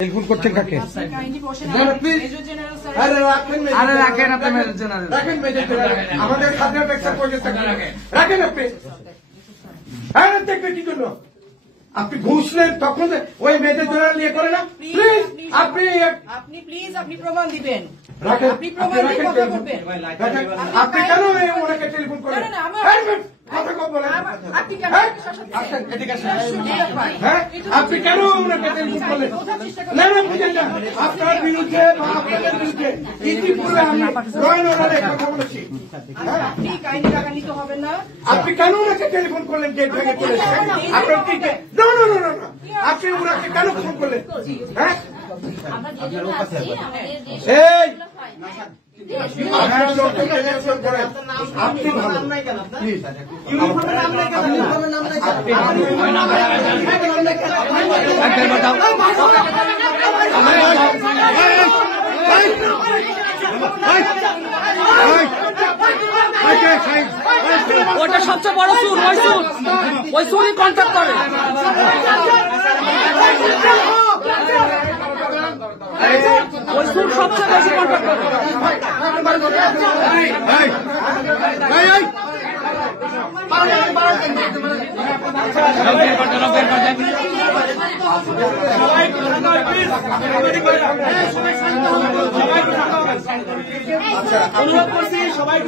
Telephone করছেন কাকে? আমাদের খাদ্যের ব্যবসা করে রাখেন আপনি। হ্যাঁ দেখবে কি করলো আপনি ঘুষ নেন তখন ওই মেয়েদের জোড়া নিয়ে করে না। প্লিজ আপনি প্লিজ আপনি প্রমাণ দিবেন। রাখেন আপনি প্রমাণ দিয়ে কথা বলবেন। আপনি কেন ওনাকে টেলিফোন করেন? কথা কম বলেন। আপনি কেন আসেন এদিকে আসেন। হ্যাঁ আপনি কেন ওনাকে টেলিফোন করলেন? না না বুঝেন না আপনার বিরুদ্ধে বা আপনাদের বিরুদ্ধে ইতিপূর্বে আমি জয়েন অর্ডারে কথা বলেছি। আপনি কাহিনী টাকা নিতে হবে না। আপনি কেন ওনাকে টেলিফোন করলেন? গেট ভেঙে চলে আপনার কি না না না না আপনি ওনাকে কেন ফোন করলেন? হ্যাঁ এই আপনি ভালো ওটা সবচেয়ে বড় সুর, ওই সুরই কন্ট্যাক্ট করে। ওই সুর সবচেয়ে বেশি কন্ট্যাক্ট করে। অনুরোধ করছি সবাই